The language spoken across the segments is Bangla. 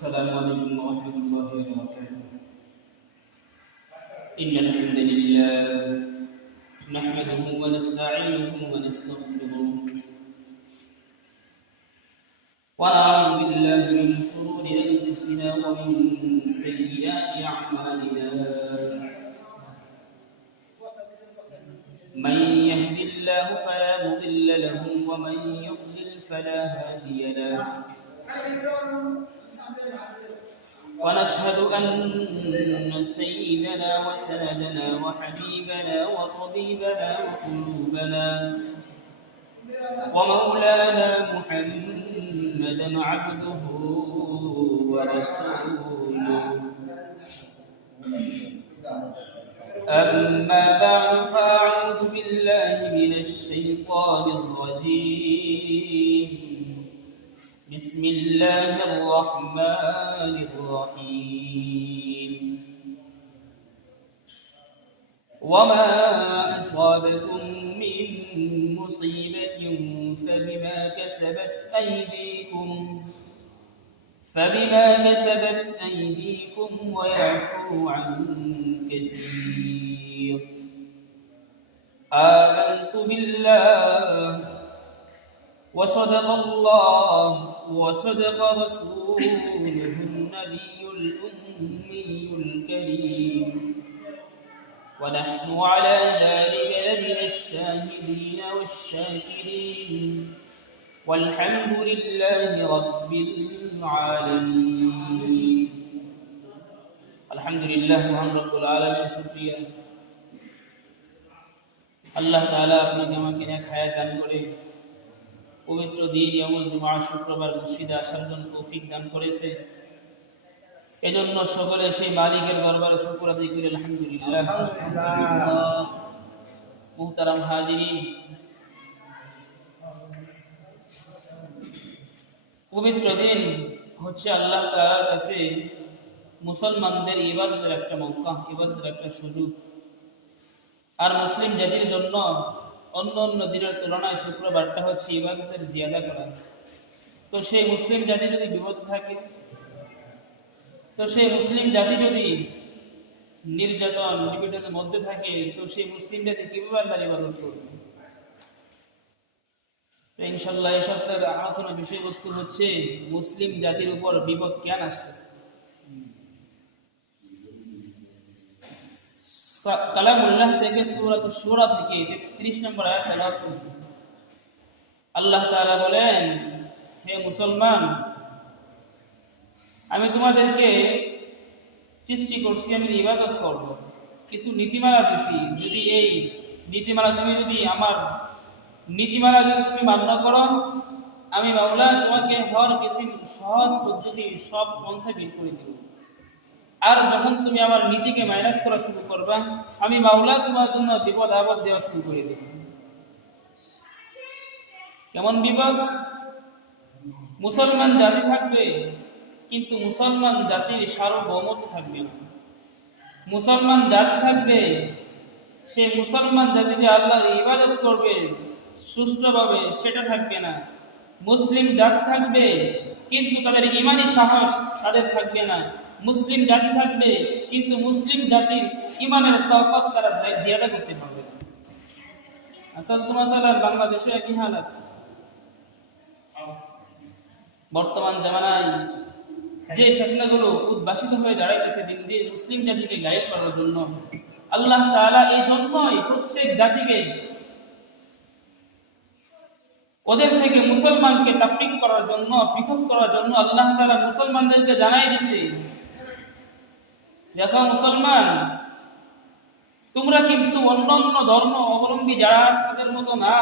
السلام عليكم ورحمة الله وبركاته. إن الحمد لله نحمده ونستعينه ونستغفره ونعوذ بالله من شرور أنفسنا ومن سيئات أعمالنا. من يهد الله فلا مضل له ومن يضلل فلا هادي له. ونشهد أن سيدنا وسندنا وحبيبنا وطبيبنا وقلوبنا ومولانا محمدا عبده ورسوله. أما بعد فأعوذ بالله من الشيطان الرجيم. بسم الله الرحمن الرحيم. وما أصابكم من مصيبة فبما كسبت أيديكم ويعفو عن كثير. آمنت بالله وصدق الله وصدق رسوله النبي الأمي الكريم، ونحن على ذلك لمن الشاهدين والشاكرين، والحمد لله رب العالمين. الحمد لله মহান রব্বুল আলামিন শুকরিয়া। আল্লাহ তাআলা আপনাকে আমাকে এক হায়াত দান করে পবিত্র দিন ইয়ামুল জুমআ শুক্রবার মসজিদে আসার জন্য তৌফিক দান করেছে। এজন্য সকলে সেই মালিকের দরবারে শুকর আদায় করি আলহামদুলিল্লাহ। মুহতারাম হাজিরিন, পবিত্র দিন হচ্ছে আল্লাহ তাআলার কাছে মুসলমানদের ইবাদতের একটা মৌকা, ইবাদতের একটা সুযোগ। আর মুসলিম জাতির জন্য অন্য অন্য দিনের তুলনায় শুক্রবারটা হচ্ছে ইবাদতের জিয়াদা করা। তো সেই মুসলিম জাতি যদি বিপদ থাকে, তো সেই মুসলিম জাতি যদি নির্যাতন নিপীড়নের মধ্যে থাকে, তো সেই মুসলিম জাতি কিভাবে আল্লাহর ইবাদত করবে? তো ইনশাআল্লাহ এই সপ্তাহের আলোচনার বিষয়বস্তু হচ্ছে মুসলিম জাতির উপর বিপদ কেন আসতেছে। কালামুল্লাহ থেকে সূরাতুশ শূরা থেকে 33 নম্বর আয়াত তেলাওয়াত করছি। আল্লাহ তাআলা বলেন, হে মুসলমান, আমি তোমাদেরকে সৃষ্টি করছি, আমি ইবাদত করব। কিছু নীতিমালা দিছি, যদি এই নীতিমালা যদি আমার নীতিমালা যদি তুমি মান্য করো, আমি মাওলা তোমাকে হর কিছু সহজ পদ্ধতি সব পন্থা বের করে দেব। আর যখন তুমি আমার নীতিকে মাইনাস করা শুরু করবা, আমি মাওলা তোমার জন্য বিপদ আপদ দেওয়া শুরু করে দেব। কেমন বিপদ? মুসলমান জাতি থাকবে, কিন্তু মুসলমান জাতির সার্বভৌমত্ব থাকবে না। মুসলমান জাতি থাকবে, সেই মুসলমান জাতি যে আল্লাহর ইবাদত করবে সুষ্ঠুভাবে সেটা থাকবে না। মুসলিম জাতি থাকবে, কিন্তু তাদের ঈমানি সাহস তাদের থাকবে না। মুসলিম জাতি থাকবে, কিন্তু মুসলিম জাতির ঈমানের তাওয়াক্কুল তারা জিয়াদা করতে পারবে না। আসল তোমার বাংলাদেশে একই হালাত। বর্তমান জামানায় যে ফিতনাগুলো উদ্ভাসিত হয়ে দাঁড়াইতেছে দিন দিন মুসলিম জাতিকে গাইড করার জন্য, আল্লাহ তাআলা এই জন্যই প্রত্যেক জাতিকে ওদের থেকে মুসলমানকে তাফরিক করার জন্য, পৃথক করার জন্য আল্লাহ তাআলা মুসলমানদেরকে জানাই দিয়েছে, দেখো মুসলমান, তোমরা কিন্তু অন্যান্য ধর্ম অবলম্বী যারা আছে তাদের মতো না,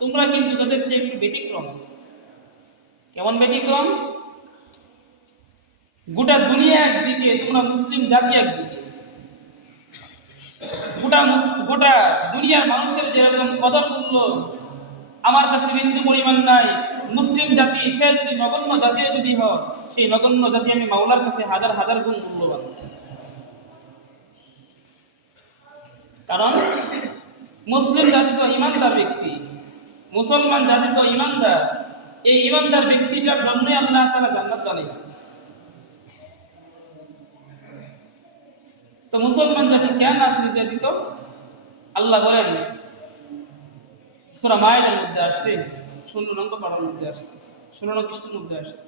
তোমরা কিন্তু তাদের চেয়ে একটু ব্যতিক্রম। কেমন ব্যতিক্রম? গোটা দুনিয়া একদিকে, তোমরা মুসলিম জাতি একদিকে। গোটা দুনিয়ার মানুষের যেরকম কদর মূল্য আমার কাছে বিন্দু পরিমাণ নাই, মুসলিম জাতি সে যদি নগণ্য জাতীয় যদি হয়, সেই নগণ্য জাতি আমি মাওলার কাছে হাজার হাজার গুণ মূল্যবান। কারণ মুসলিম জাতি তো ইমানদার ব্যক্তি, মুসলমান জাতি তো ইমানদার। এই ইমানদার ব্যক্তিটার জন্যই আল্লাহ তাআলা জান্নাত বানাইছে। তো মুসলমান জাতি কেন আজ নির্যাতিত? আল্লাহ বলেন সূরা মায়েদার মধ্যে আসছে 16 নম্বর পারার মধ্যে আসছে 16 পৃষ্ঠার মধ্যে আসছে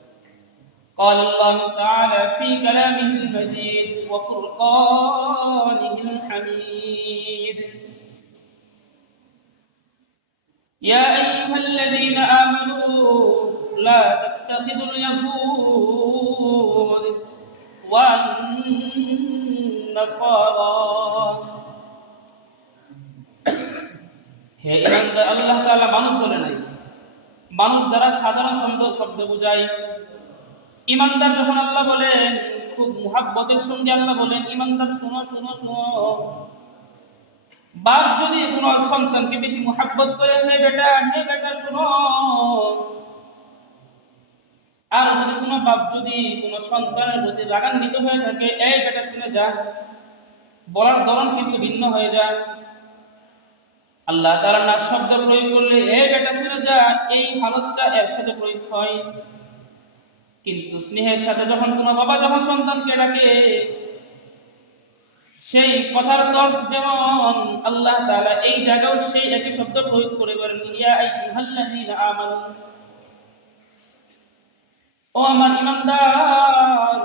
قال الله تعالى في كلامه المجيد وفرقانه الحميد يا أيها الذين آمنوا لا تتخذوا اليهود والنصارى হে ইমানদার, আল্লাহ তাআলা মানুষ বলে নাই, মানুষ দ্বারা সাধারণ শব্দ বোঝায়। ইমানদার যখন আল্লাহ বলেন খুব মুহাব্বতের সঙ্গে আল্লাহ বলেন ইমানদার শুনো শুনো শুনো। বাপ যদি কোন সন্তানকে বেশি মুহাব্বত করে হে বেটা শুনো, আর যদি কোনো বাপ যদি কোনো সন্তানের প্রতি রাগান্বিত হয়ে থাকে এই বেটা শুনে যা, বলার ধরন কিন্তু ভিন্ন হয়ে যায়। আল্লাহ তাআলা না শব্দ প্রয়োগ করলে এই বেটা শুনে যা, এই হালতটা এর সাথে প্রয়োগ হয়। কিন্তু স্নেহের সাথে যখন কোনো বাবা যখন সন্তানকে ডাকে সেই কথার তর্ক যেমন আল্লাহ তাআলা এই জায়গাও সেই একই শব্দ প্রয়োগ করে বলেন ইয়া আইয়ুহাল্লাযীনা আমানু, ও আমার ঈমানদার,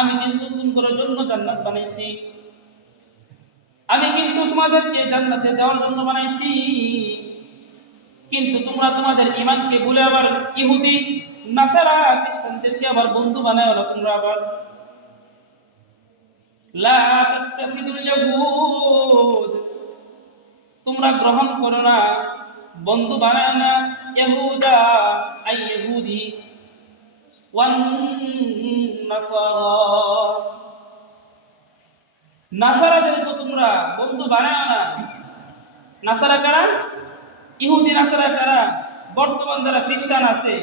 আমি কিন্তু তোমাদের জন্য জান্নাত বানাইছি, আমি কিন্তু তোমাদেরকে জান্নাতে দেওয়ার জন্য বানাইছি। কিন্তু তোমরা তোমাদের ঈমানকে ভুলে আবার ইহুদি নাসারা খ্রিস্টানদেরকে আবার বন্ধু বানায় না। তোমরা আবার লা তাত্তাখিদুল ইয়াহুদ, তোমরা গ্রহণ করো না, বন্ধু বানায় না ইহুদা আই ইহুদি ওয়ান নাসারা, নাসারাদেরকে তোমরা বন্ধু বানায় না। নাসারা কারা? ইহুদি নাসারা কারা? বর্তমান যারা খ্রিস্টান আছে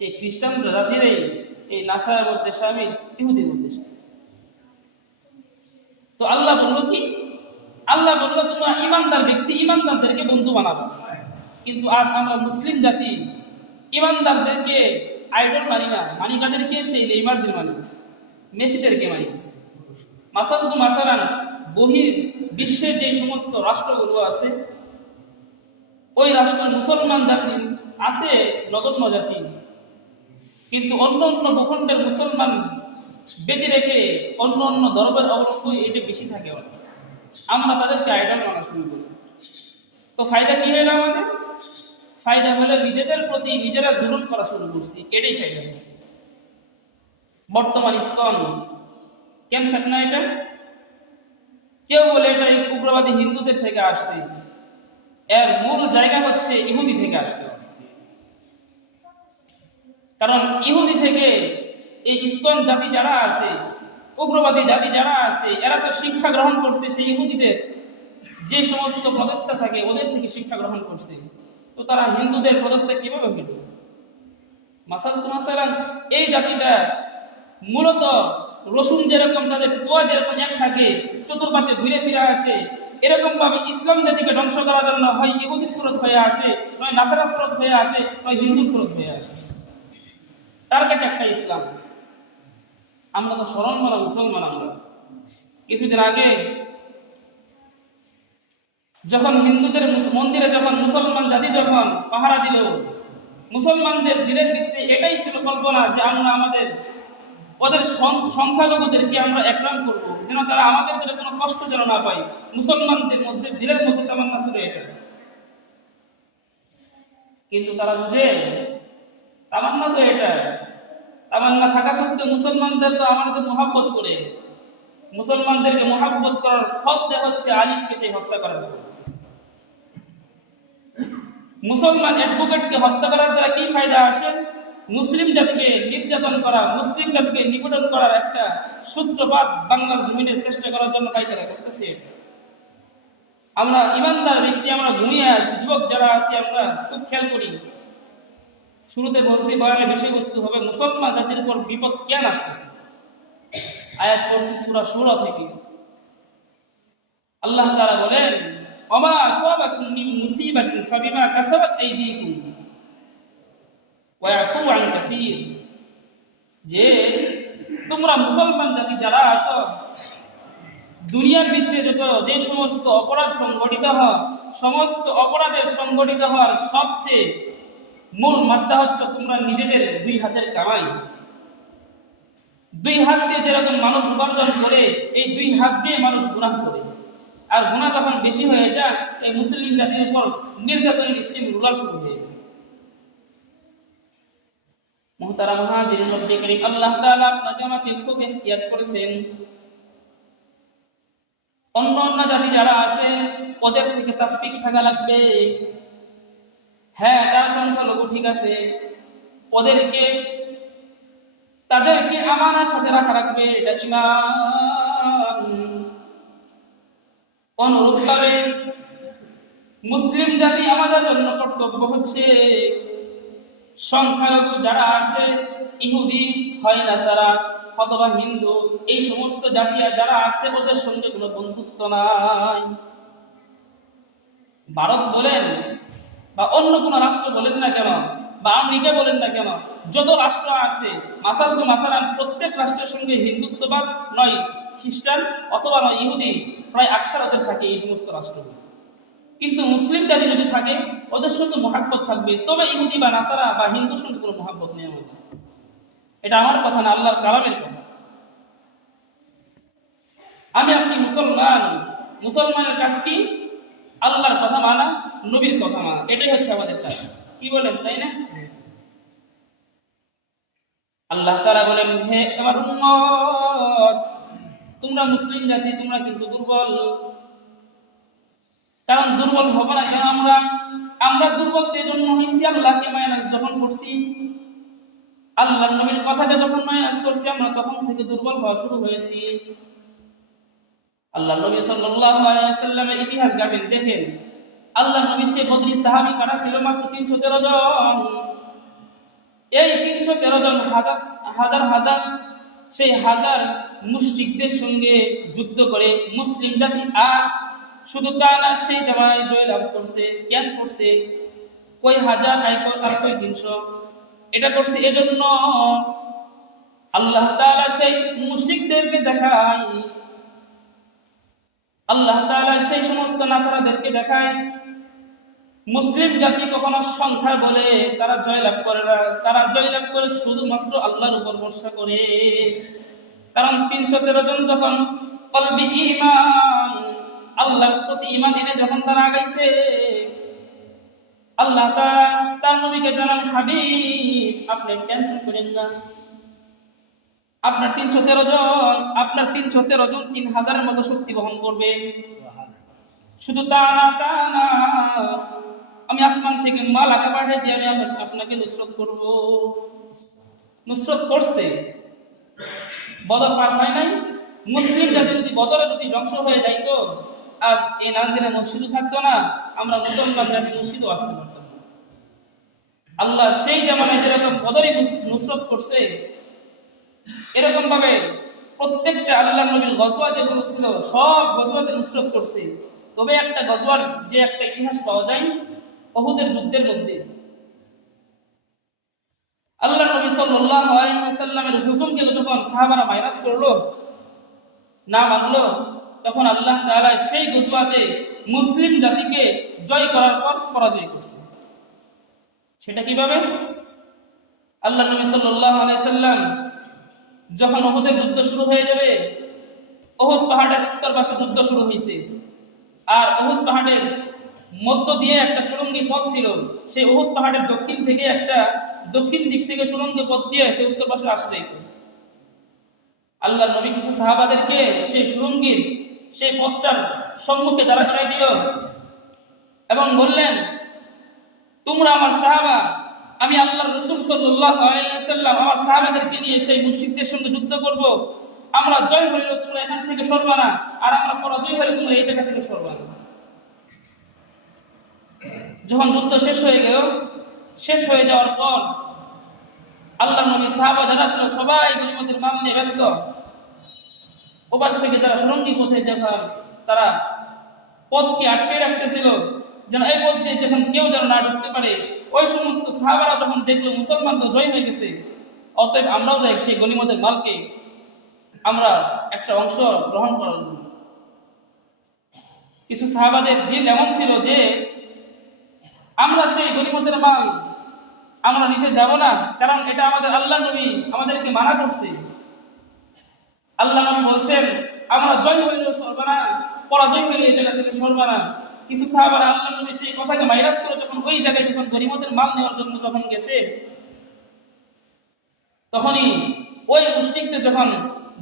এই খ্রিস্টান জাতির এই নাসারার মধ্যে শামিল, ইহুদির মধ্যে শামিল। তো আল্লাহ বললো কি? আল্লাহ বললো তোমরা ইমানদার ব্যক্তি ইমানদারদেরকে বন্ধু বানাবো। কিন্তু আজ আমরা মুসলিম জাতি ইমানদারদেরকে আইডল মানি না, মানি কাদেরকে? সেই নেইমারদের মানি, মেসিদেরকে মানি। মাসালান বহির বিশ্বের যে সমস্ত রাষ্ট্রগুলো আছে ওই রাষ্ট্রের মুসলমান জাতি আছে নগণ্য জাতি, কিন্তু অন্য অন্য ভূখণ্ডের মুসলমান বেঁধে রেখে অন্য অন্য ধর্মের অবলম্বন এটা বেশি থাকে। আমরা তাদেরকে আইডল মানা শুরু করি। তো ফায়দা কি হলো আমাদের? ফায়দা হলো নিজেদের প্রতি নিজেরা জুলুম করা শুরু করছি, এটাই ফায়দা হয়েছে। বর্তমান ইসলাম কেন ফেতনা? এটা কেউ বলে এটা এই উগ্রবাদী হিন্দুদের থেকে আসছে, এর মূল জায়গা হচ্ছে ইহুদি থেকে আসছে। কারণ ইহুদি থেকে এই ইসকন জাতি যারা আছে, উগ্রবাদী জাতি যারা আছে, এরা তো শিক্ষা গ্রহণ করছে সেই ইহুদিদের যে সমস্ত প্রদত্ত থাকে ওদের থেকে শিক্ষা গ্রহণ করছে। তো তারা হিন্দুদের প্রদত্ত কিভাবে হইল? মাসালান এই জাতিটা মূলত রসুন যেরকম তাদের পোয়া যেরকম এক থাকে চতুর্পাশে ঘুরে ফিরে আসে, এরকম ভাবে ইসলাম জাতিকে ধ্বংস করার জন্য হয় ইহুদির স্রোত হয়ে আসে, নয় নাসারা স্রোত হয়ে আসে, নয় হিন্দু স্রোত হয়ে আসে। টার্গেট একটা ইসলাম। আমরা তো শরণমালা মুসলমান। আমরা কিছুদিন আগে যখন হিন্দুদের মন্দিরে যখন মুসলমান জাতি যখন পাহারা দিল, মুসলমানদের দিনের ভিত্তি এটাই ছিল কল্পনা যে আমরা আমাদের ওদের সংখ্যালঘুদেরকে আমরা একরাম করব, যেন তারা আমাদের কোনো কষ্ট যেন না পায়। মুসলমানদের মধ্যে দিলের মধ্যে তামান্না ছিল এটা। কিন্তু তারা বুঝে তামান্না তো এটা, তামান্না থাকা সত্ত্বেও মুসলমানদের তো আমাদের মহাব্বত করে, মুসলমানদেরকে মহাব্বত করার ফল দেওয়া হচ্ছে আলিফকে সেই হত্যা করার ফল। মুসলমান অ্যাডভোকেটকে হত্যা করার দ্বারা কি ফায়দা আসে? মুসলিম জাতিকে নির্যাতন করা, মুসলিম জাতিকে নিপীড়ন করার একটা সূত্রপাত বাংলার জমিনের চেষ্টা করার জন্য পাইকারা করতেছে। আমরা ইমানদার ব্যক্তি আমরা ঘুমিয়ে আছি, যুবক যারা আছি আমরা খুব খেয়াল করি। শুরুতে বলছি বয়ানের বিষয়বস্তু হবে মুসলমান জাতির উপর বিপদ কেন আসতেছে। আয়াত পড়ছি সূরা শুরা থেকে। আল্লাহ তাআলা বলেন ওমা আসাবাকুম মিন মুসিবাতিন ফাবিমা কাসাবাত আইদিকুম ওয়া ইয়াফু আন কাসীর, যে তোমরা মুসলমান জাতি যারা আছো, দুনিয়ার ভিতরে যে সমস্ত অপরাধ সংগঠিত হয়, সমস্ত অপরাধের সংগঠিত হওয়ার সবচেয়ে মূল মাত্রা হচ্ছে তোমরা নিজেদের দুই হাতের কামাই। দুই হাত দিয়ে যেরকম মানুষ উপার্জন করে, এই দুই হাত দিয়ে মানুষ গুনাহ করে। আর গুনাহ যখন বেশি হয়ে যায়, এই মুসলিম জাতির উপর নির্যাতনের স্টিম রুলার শুরু হয়ে যায়। মুহতারাম হাজিরিন, রব্বে কারীম আল্লাহ তাআলা আপনাকে আমাকে খুব ইহতিয়াত করেছেন। অন্য জাতি যারা আছে ওদের থেকে তাফফিক থাকা লাগবে। হ্যাঁ, তারা সংখ্যালঘু, ঠিক আছে, তাদেরকে আমানার সাথে রাখা রাখবে, এটা ঈমান। অনুরূপভাবে মুসলিম জাতি আমাদের জন্য কর্তব্য হচ্ছে সংখ্যালঘু যারা আছে, ইহুদি হয় নাসারা অথবা হিন্দু, এই সমস্ত জাতি যারা আছে ওদের সঙ্গে কোনো বন্ধুত্ব নাই। ভারত বলেন বা অন্য কোনো রাষ্ট্র বলেন না কেন, বা আমেরিকা বলেন না কেন, যত রাষ্ট্র আছে মাসালান প্রত্যেক রাষ্ট্রের সঙ্গে হিন্দুত্ববাদ নয় খ্রিস্টান অথবা নয় ইহুদি প্রায় আকসার ওদের থাকে এই সমস্ত রাষ্ট্রগুলো। কিন্তু মুসলিম জাতি যদি থাকে ওদের সঙ্গে মহাব্বত থাকবে, তবে ইহুদি বা নাসারা বা হিন্দুর সঙ্গে কোনো মহাব্বত নেই আমাদের। এটা আমার কথা না, আল্লাহর কালামের কথা। আমি আপনি মুসলমানের কাজ কি? আল্লাহর কথা মানা, নবীর কথা মানা, এটাই হচ্ছে আমাদের কাজ। কি বলেন, তাই না? আল্লাহ তাআলা বলেন, হে আমার উম্মত, তোমরা মুসলিম জাতি, তোমরা কিন্তু দুর্বল। কারণ দুর্বল হবে না কেন? আমরা দুর্বল এই জন্য হয়েছি, আল্লাহকে মাইনাস যখন করছি, আল্লাহর নবীর কথাকে যখন মাইনাস করছি, আমরা তখন থেকে দুর্বল হওয়া শুরু হয়েছি। আল্লাহর নবী সাল্লাল্লাহু আলাইহি ওয়াসাল্লামের ইতিহাস গাবেন, দেখেন আল্লাহর নবী সেই বদরি সাহাবী কারা ছিল মাত্র 313 জন। এই 313 জন হাজার সেই হাজার মুশরিকদের সঙ্গে যুদ্ধ করে মুসলিম জাতি আজ শুধু তা না, সেই জামানায় জয়লাভ করছে। কেন করছে? কই হাজার আর কই 300, এটা করছে এজন্য আল্লাহ তাআলা সেই মুশরিকদেরকে দেখায়, আল্লাহ তাআলা সেই সমস্ত নাসারাদেরকে দেখায় মুসলিম জাতি কখনো সংখ্যা বলে তারা জয়লাভ করে না, তারা জয়লাভ করে শুধুমাত্র আল্লাহর উপর ভরসা করে। কারণ 313 জন যখন কলবি ঈমান, আল্লাহর প্রতি ঈমান এনে যখন তারা আগাইছে, আল্লাহ তাআলা তার নবীকে জানান, হাবিব আপনি টেনশন করেন না, আপনার 313 জন 3000-এর মতো শক্তি বহন করবে। শুধু তা না, আমি আসমান থেকে মালাকা পাঠিয়ে দিয়ে আমি আপনাকে নুসরত করব। নুসরত করছে, বদর পার হয় নাই। মুসলিম জাতি যদি বদরে যদি ধ্বংস হয়ে যাইতো, আজ এই নান্দিনে মসজিদও থাকতো না, আমরা মুসলমান জাতি মসজিদও আসতে পারতাম না। আল্লাহ সেই জামানায় যেরকম বদরে নুসরত করছে, এরকম ভাবে প্রত্যেকটা আল্লাহর নবীর গজওয়া যেগুলো ছিল সব গজওয়াতে নুসরত করছে। তবে একটা গজওয়ার যে একটা ইতিহাস পাওয়া যায় উহুদের যুদ্ধের মধ্যে, আল্লাহর নবী সাল্লাল্লাহু আলাইহি ওয়াসাল্লামের হুকুমকে যখন সাহাবারা মাইনাস করলো, না মানলো, তখন আল্লাহ তাআলা সেই গজওয়াতে মুসলিম জাতিকে জয় করার পর পরাজয় করছে। সেটা কিভাবে? আল্লাহর নবী সাল্লাল্লাহু আলাইহি ওয়াসাল্লাম যখন উহুদের যুদ্ধ শুরু হয়ে যাবে, উহুদ পাহাড়ের উত্তর পাশে যুদ্ধ শুরু হয়েছে, আর উহুদ পাহাড়ের মধ্য দিয়ে একটা সুড়ঙ্গি পথ ছিল। সেই উহুদ পাহাড়ের দক্ষিণ দিক থেকে সুড়ঙ্গি পথ দিয়ে সে উত্তর পাশে আসতে। আল্লাহর নবী কিছু সাহাবাদেরকে সেই সুড়ঙ্গির সেই পথটার সম্মুখে দাঁড়া করাই দিল এবং বললেন, তোমরা আমার সাহাবা, আমি আল্লাহর রাসূল সাল্লাল্লাহু আলাইহি ওয়াসাল্লাম আমার সাহাবাদেরকে নিয়ে সেই মুশরিকদের সঙ্গে যুদ্ধ করব। আমরা জয় হইলে তোমরা এখান থেকে সরবা না, আর আমরা পরাজয় হইলে তোমরা এই জায়গা থেকে সরবা না। যখন যুদ্ধ শেষ হয়ে যাওয়ার পর আল্লাহর নবী সাহাবা যারা ছিল সবাই গনিমতের মাল নিয়ে ব্যস্ত। ওপাশ থেকে যারা সুরঙ্গি পথে যখন তারা পথকে আটকে রাখতেছিল, যেন এই পথ দিয়ে যখন কেউ যেন না ঢুকতে পারে, ওই সমস্ত সাহাবারা যখন দেখলো মুসলমান তো জয় হয়ে গেছে, অতএব আমরাও যাই সেই গনিমতের মালকে আমরা একটা অংশ গ্রহণ করার জন্য। কিছু সাহাবাদের দিল এমন ছিল যে আমরা সেই গনিমতের মাল আমরা নিতে যাব না, কারণ এটা আমাদের আল্লাহ নবী আমাদেরকে মানা করছে। আল্লাহ নবী বলছেন আমরা জয় হইলেও সরব না, পরাজয় হইলে এই জায়গা থেকে সরব না। কিছু সাহাবারা আল্লাহ নবী সেই কথাকে মাইনাস করে যখন ওই জায়গায় যখন গনিমতের মাল নেওয়ার জন্য যখন গেছে, তখনই ওই মুশরিকরা যখন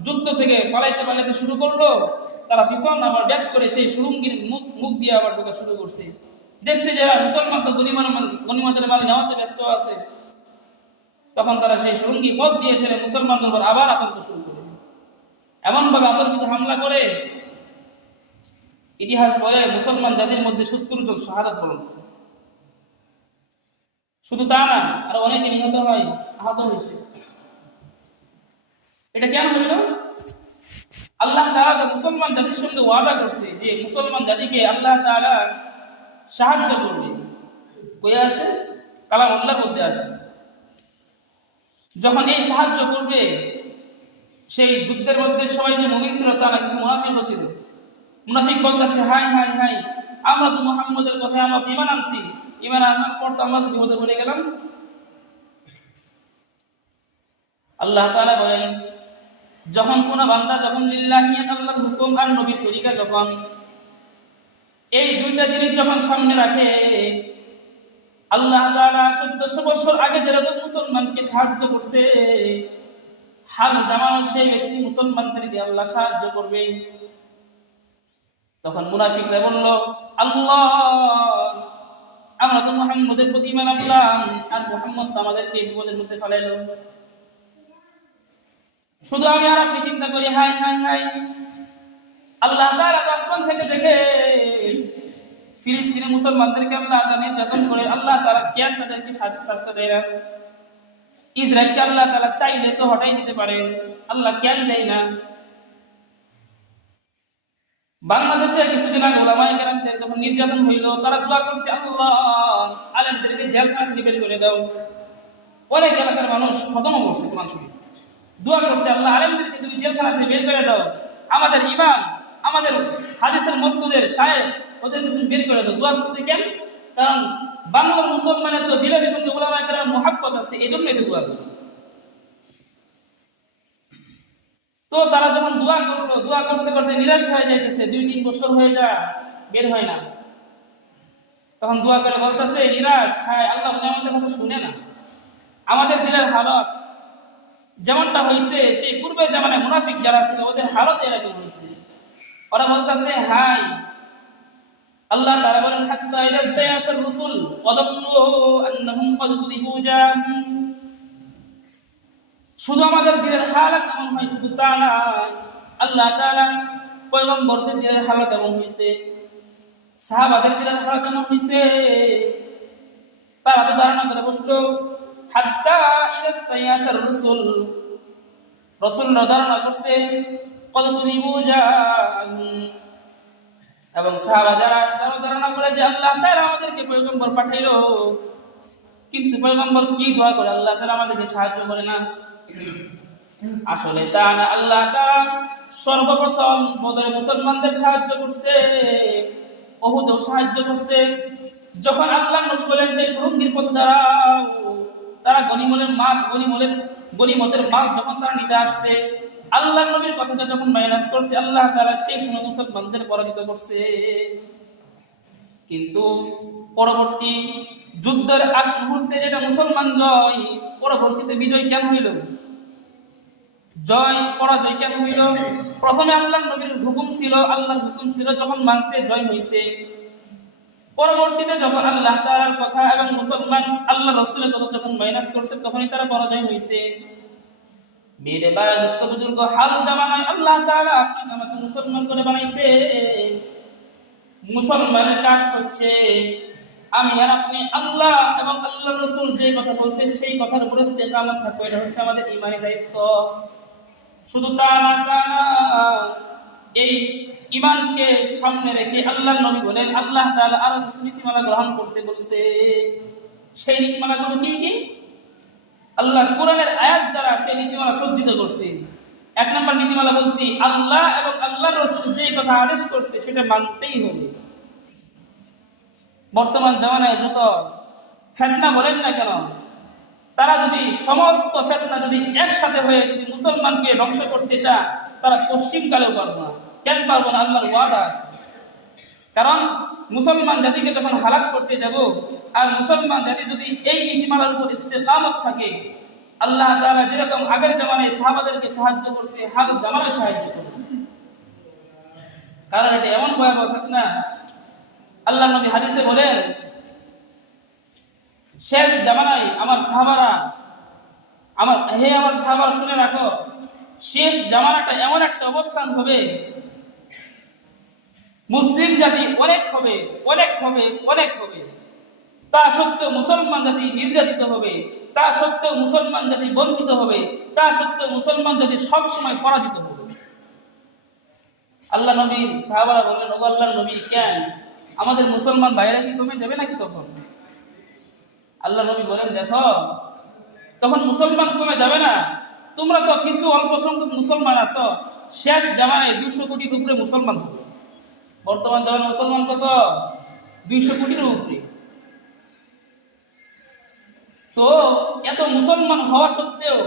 যুদ্ধ থেকে পালাইতে শুরু করলো, তারা পিছন আবার ব্যাক করে সেই সুরঙ্গির মুখ দিয়ে আবার ঢোকা শুরু করছে। দেখছে যে মুসলমান তো গনিমতের মাল নেওয়াতে ব্যস্ত আছে, তখন তারা সেই সুরঙ্গি পথ দিয়ে ছেড়ে মুসলমানদের উপর আবার আতঙ্ক শুরু করে, এমন ভাবে আতঙ্কিত হামলা করে ইতিহাস বলে মুসলমান জাতির মধ্যে 70 জন শাহাদাত বরণ করে। শুধু তা না, আরো অনেকে নিহত হয়, আহত হয়েছে। এটা কেন হইল? আল্লাহ তাআলা মুসলমান জাতির সঙ্গে ওয়াদা করছে যে মুসলমান জাতিকে আল্লাহ তাআলা সাহায্য করবে। কই আছে? কালাম আল্লাহর মধ্যে আছে। যখন এই সাহায্য করবে, সেই যুদ্ধের মধ্যে সবাই যে মুমিন ছিল তা না, কিছু মুনাফিক ছিল। মুনাফিক বলতেছে হাই হাই হাই, আমরা তো মুহাম্মদের কথায় আমরা তো ঈমান আনছি, ঈমান আনার পর তো আমরা বিপদে পড়ে গেলাম। আল্লাহ তাআলা বলেন যখন কোন বান্দা যখন লিল্লাহি আল্লাহর হুকুম আর নবীর তরিকা যখন এই দুইটা জিনিস যখন সামনে রাখে, আল্লাহ তাআলা 1400 বছর আগে যেরকম মুসলমানকে সাহায্য করছে, হাল জামানো সেই ব্যক্তি মুসলমানদেরকে আল্লাহ সাহায্য করবে। তখন মুনাফিকরা বলল আল্লাহ আমরা তো মুহাম্মদের প্রতি ঈমান আনলাম, আর মুহাম্মদ তো আমাদেরকে বিপদের মধ্যে ফেলাইল। শুধু আমি আর আপনি চিন্তা করি হাই হাই হাই, আল্লাহ তাআলা আসমান থেকে দেখে ফিলিস্তিনের মুসলমানদেরকে আল্লাহ তাআলা নির্যাতন করে, আল্লাহ তাআলা কেন তাদেরকে শাস্তি দেয় না? ইসরায়েলকে আল্লাহ তাআলা চাইলে তো হটাই দিতে পারে, আল্লাহ কেন দেয় না? বাংলাদেশে কিছুদিন আগে উলামায়ে কেরামদের যখন নির্যাতন হইল, তারা দোয়া করছে আল্লাহ আলেমদেরকে জেলখানা থেকে বের করে দাও। অনেক এলাকার মানুষ খতম করছে, কোরআন শরীফ দোয়া করছে আল্লাহ আলেমদেরকে তুমি জেলখানা থেকে বের করে দাও, আমাদের ইমাম আমাদের হাদিসের মসজিদের শায়েখ ওদেরকে তুমি বের করে দাও। দোয়া করছে কেন? কারণ বাংলার মুসলমানের তো দিলের সঙ্গে উলামায়ে কেরামের মুহাব্বত আছে, এজন্যই তো দোয়া করে। তো তারা যখন দোয়া করলো, দোয়া করতে করতে নিরাশ হয়ে যাইতেছে, 2-3 বছর হয়ে যায় বের হয় না, তখন দোয়া করে বলতেছে নিরাশ, হ্যাঁ আল্লাহ আমাদের কথা শুনে না। আমাদের দিলের হালত যেমনটা হয়েছে, সেই পূর্বের জামানায় মুনাফিক যারা ছিল ওদের হালত এরকম হয়েছে। ওরা বলতেছে হাই আল্লাহ তাআলা বলেন হাত্তা ইদাস্তায়াসার রাসূল ওয়াদাল্লু আন্নাহুম ক্বাদ কুযিবু জাহুম। শুধু আমাদের দিলের হালত এমন হয়, শুধু তা না, আল্লাহ তাআলা পয়গম্বরদের দিলের হালত এমন হয়েছে, সাহাবাদের দিলের হালত এমন হয়েছে, তারা তো ধারণা করে বসলো হাত্তা ইদাস্তায়াসার রাসূল, রাসূলরা ধারণা করছে ক্বাদ কুযিবু জাহুম, এবং সাহাবা যারা তারা ধারণা করে যে আল্লাহ তাআলা আমাদেরকে পয়গম্বর পাঠাইলো, কিন্তু পয়গম্বর কি দোয়া করে আল্লাহ তাআলা আমাদেরকে সাহায্য করে না। আসলে তা না, আল্লাহ তাআলা সর্বপ্রথম বদরে মুসলমানদের সাহায্য করছে, উহুদেও সাহায্য করছে। যখন আল্লাহ নবী বলেন সেই সুরঙ্গির পথে দাঁড়াও, তারা গনিমতের মাল যখন তারা নিতে আসছে, আল্লাহ নবীর কথাটা যখন মাইনাস করছে, আল্লাহ তাআলা সেই সময় মুসলমানদের পরাজিত করছে। কিন্তু পরবর্তী যুদ্ধের আগ মুহূর্তে যেটা মুসলমান জয়, পরবর্তীতে বিজয় কেন হইল? জয় পরাজয় কেন হইল? প্রথমে আল্লাহ নবীর হুকুম ছিল, আল্লাহর হুকুম ছিল, যখন মানছে জয় হইছে। পরবর্তীতে যখন আল্লাহ তাআলার কথা এবং মুসলমান আল্লাহ রাসূলের কথা যখন মাইনাস করছে, তখনই তারা পরাজয় হইছে। মেরে বায়া দোস্ত বুজুর্গ, হাল জামানায় আল্লাহ তাআলা আপনাকে আমাকে মুসলমান করে বানাইছে। মুসলমানের কাজ হচ্ছে আমি আর আপনি আল্লাহ এবং আল্লাহর রাসূল যে কথা বলছে সেই কথার উপরে ইস্তেকামত থাকবে, এটা হচ্ছে আমাদের ঈমানি দায়িত্ব। শুধু তা না, এই ঈমানকে সামনে রেখে আল্লাহর নবী বলেন আল্লাহ তাআলা আরো কিছু নীতিমালা গ্রহণ করতে বলছে। সেই নীতিমালাগুলো কি কি? আল্লাহ কোরআনের আয়াত দ্বারা সেই নীতিমালা সজ্জিত করছে। এক নম্বর নীতিমালা বলছি, আল্লাহ এবং আল্লাহর রাসূল যে কথা আদেশ করছে সেটা মানতেই হবে। বর্তমান জামানায় যত ফিতনা বলেন না কেন, তারা যদি সমস্ত ফিতনা যদি একসাথে হয়ে যদি মুসলমানকে ধ্বংস করতে চায়, তারা পশ্চিমকালেও পারবে না। কেন পারবো না? আল্লাহর ওয়াদা আছে। কারণ মুসলমান জাতিকে যখন হালাক করতে যাব, আর মুসলমান জাতি যদি এই নীতিমালার উপর ইস্তেকামত থাকে, আল্লাহ তাআলা যেরকম আগের জামানায় সাহাবাদেরকে সাহায্য করছে, হাল জামানায় সাহায্য করবে। কারণ এটা এমন ভয়াবহ ফিতনা, আল্লাহ নবী হাদিসে বলেন, শেষ জামানায় আমার সাহাবারা, আমার সাহাবারা শুনে রাখো, শেষ জামানাটা এমন একটা অবস্থান হবে, মুসলিম জাতি অনেক হবে, অনেক হবে, অনেক হবে। তা সত্ত্বেও মুসলমান জাতি নির্যাতিত হবে, তা সত্ত্বেও মুসলমান জাতি বঞ্চিত হবে, তা সত্ত্বেও মুসলমান জাতি সবসময় পরাজিত হবে। আল্লাহ নবীর সাহাবারা বললেন, ও আল্লাহর নবী, কেন আমাদের মুসলমান ভাইরা কি কমে যাবে নাকি তখন? আল্লাহ নবী বলেন, দেখো, তখন মুসলমান কমে যাবে না। তোমরা তো কিছু অল্প সংখ্যক মুসলমান আছো, শেষ জামানায় 200 কোটির উপরে মুসলমান হবে। বর্তমান জামানায় মুসলমান কত? 200 কোটির উপরে। তো এত মুসলমান হওয়া সত্ত্বেও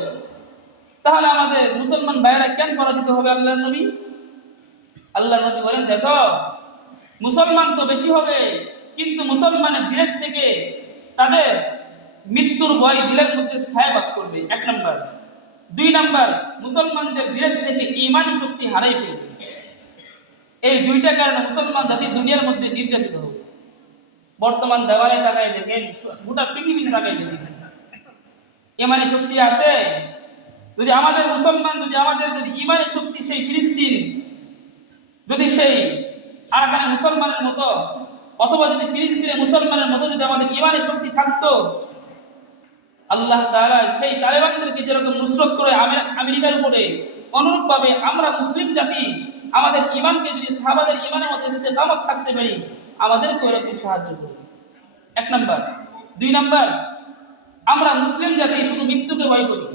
তাহলে আমাদের মুসলমান ভাইরা কেন পরাজিত হবে? আল্লাহর নবী বলেন, দেখো, মুসলমান তো বেশি হবে, কিন্তু মুসলমানের দিলের থেকে তাদের মৃত্যুর ভয় দিলের মধ্যে ছায়াবাদ করবে, 1 নাম্বার। 2 নাম্বার, মুসলমানদের দিলের থেকে ঈমানী শক্তি হারাই ফেলবে। এই 2টা কারণে মুসলমান জাতি দুনিয়ার মধ্যে নির্যাতিত হবে। বর্তমান জামানায় তাকায় দেখেন, গোটা পৃথিবীতে তাকায় দেখেন, ঈমানী শক্তি আছে? যদি আমাদের মুসলমান, যদি ঈমানী শক্তি সেই ফিলিস্তিন, যদি সেই আরাকানে মুসলমানের মতো, অথবা যদি ফিলিস্তিনের মুসলমানের মতো যদি আমাদের ঈমানী শক্তি থাকতো, আল্লাহ তাআলা সেই তালেবানদেরকে যেরকম নুসরত করে আমেরিকার উপরে, অনুরূপভাবে আমরা মুসলিম জাতি আমাদের ঈমানকে যদি সাহাবাদের ঈমানের মতো ইস্তেকামত থাকতে পারি, আমাদেরকে এরকম সাহায্য করবে, 1 নাম্বার। 2 নাম্বার, আমরা মুসলিম জাতি শুধু মৃত্যুকে ভয় করি।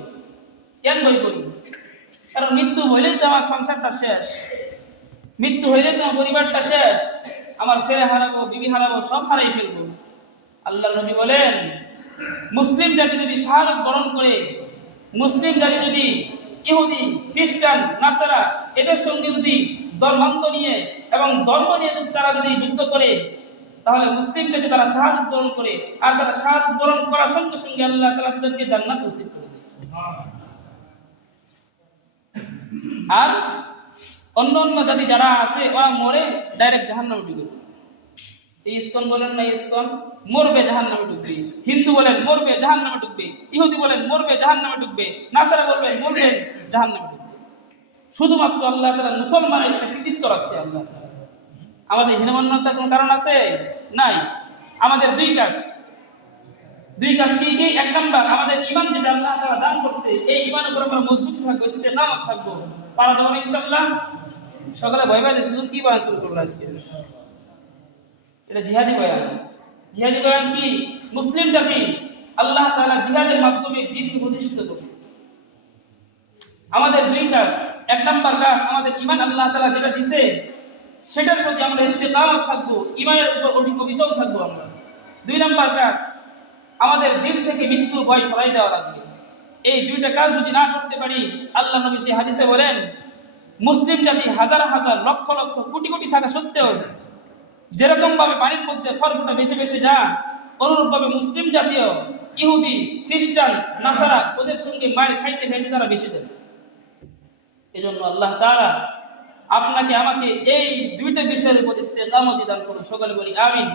কেন ভয় করি? কারণ মৃত্যু হইলেই তো আমার সংসারটা শেষ, মৃত্যু হইলেই তো আমার পরিবারটা শেষ, আমার ছেলে হারাবো, বিবি হারাবো, সব হারাই ফেলবো। আল্লাহ নবী বলেন, মুসলিম জাতি যদি শাহাদাত বরণ করে, মুসলিম জাতি যদি ইহুদি, খ্রিস্টান, নাসারা এদের সঙ্গে যদি ধর্মান্ত নিয়ে এবং ধর্ম নিয়ে তারা যদি যুদ্ধ করে, তাহলে মুসলিম জাতি তারা শাহাদাত বরণ করে, আর তারা শাহাদাত বরণ করার সঙ্গে সঙ্গে আল্লাহ তাআলা তাদেরকে জান্নাত নসিব করে দিয়েছে। আর অন্য জাতি যারা আছে, ওরা মরে ডাইরেক্ট জাহান্নামে ঢুকবে। এই ইসকন বলেন না, ইসকন মরবে জাহান্নামে ঢুকবে, হিন্দু বলেন মরবে জাহান্নামে ঢুকবে, ইহুদি বলেন মরবে জাহান্নামে ঢুকবে, নাসারা বলবেন মরবে জাহান্নামে ঢুকবে। শুধুমাত্র আল্লাহ তাআলা মুসলমানের একটা কৃতিত্ব রাখছে। আল্লাহ তাআলা আমাদের হীনমন্যতার কোনো কারণ আছে? নাই। আমাদের 2 কাজ কি কি? 1 নাম্বার, আমাদের ঈমান যেটা আল্লাহ তাআলা দান করছে, এই ঈমানের উপর আমরা মজবুত থাকবো, ইস্তেকামত থাকবো। পারা যাবে না ইনশাআল্লাহ। সকালে ভয় পাইতে শুধু কি বয়ান শুরু করলো আজকে? এটা জিহাদি বয়ান। জিহাদি বয়ান কি? মুসলিম জাতি আল্লাহ তাআলা জিহাদের মাধ্যমে দ্বীনকে প্রতিষ্ঠিত করছে। আমাদের 2 কাজ। 1 নাম্বার কাজ, আমাদের ঈমান আল্লাহ তাআলা যেটা দিয়েছে সেটার প্রতি আমরা ইস্তেকামত থাকবো, ঈমানের উপর অবিচল থাকবো আমরা। 2 নাম্বার কাজ, আমাদের দিল থেকে মৃত্যুর ভয় সরাই দেওয়া লাগবে। এই 2টা কাজ যদি না করতে পারি, আল্লাহ নবী সেই হাদিসে বলেন, মুসলিম জাতি হাজার হাজার লক্ষ লক্ষ কোটি কোটি থাকা সত্ত্বেও যেরকম ভাবে পানির মধ্যে খড়কুটা ভেসে ভেসে যায়, অনুরূপ ভাবে মুসলিম জাতীয় ইহুদি, খ্রিস্টান, নাসারা ওদের সঙ্গে মার খাইতে খাইতে তারা ভেসে যাবে। এজন্য আল্লাহ তাআলা আপনাকে আমাকে এই 2টা বিষয়ের উপর ইস্তেকামত দান করুন। সকলে বলি আমিন।